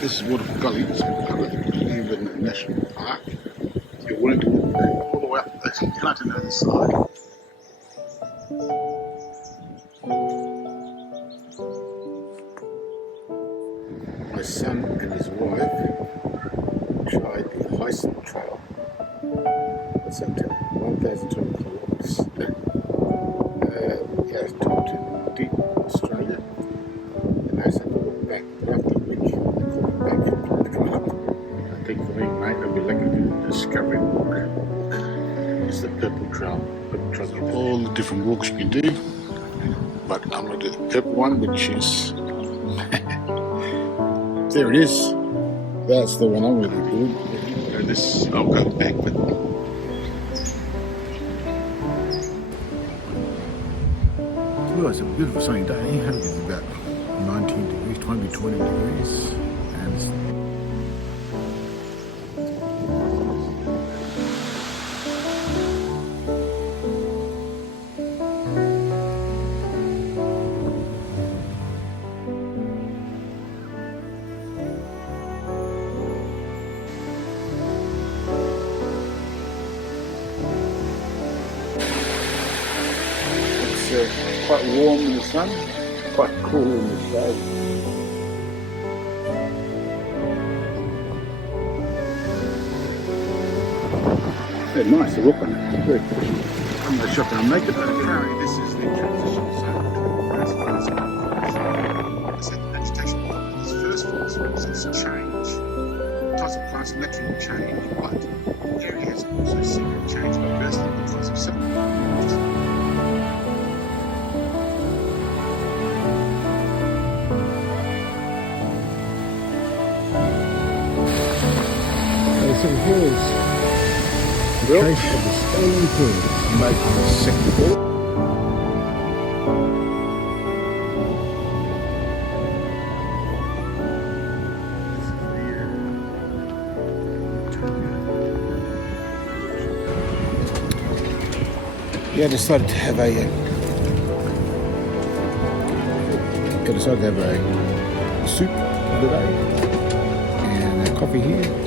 This is Waterfall Gully. It's part of Cleland National Park. If you're willing to walk all the way up, there's a canal on the other side. My son and his wife tried the Heysen Trail. What's that? 1,200 kilometres. It's top to deep Australia. And they said to walk back. But after a week, they called me back to come up. I think for me, mate, I'd be lucky to do the discovery walk. It's the purple trail. Purple trail. All the different walks you can do. But I'm going to do the purple one, which is... there it is. That's the one I'm going to do. This, I'll go back, but... Well, it's a beautiful sunny day. I think it's about 19 degrees, 20 degrees. And it's quite warm in the sun, quite cool in the shade. Very nice to walk on it. Very cool. I'm not sure if I'll make it, but apparently this is the transition zone. That's what it's called. I said the vegetation of these first falls is change. Types of plants naturally change, but the area has also seen a change reversing because of sediment. Some hills. The case of the stolen hills make the second floor. Yeah, I decided to have a soup today and a coffee here.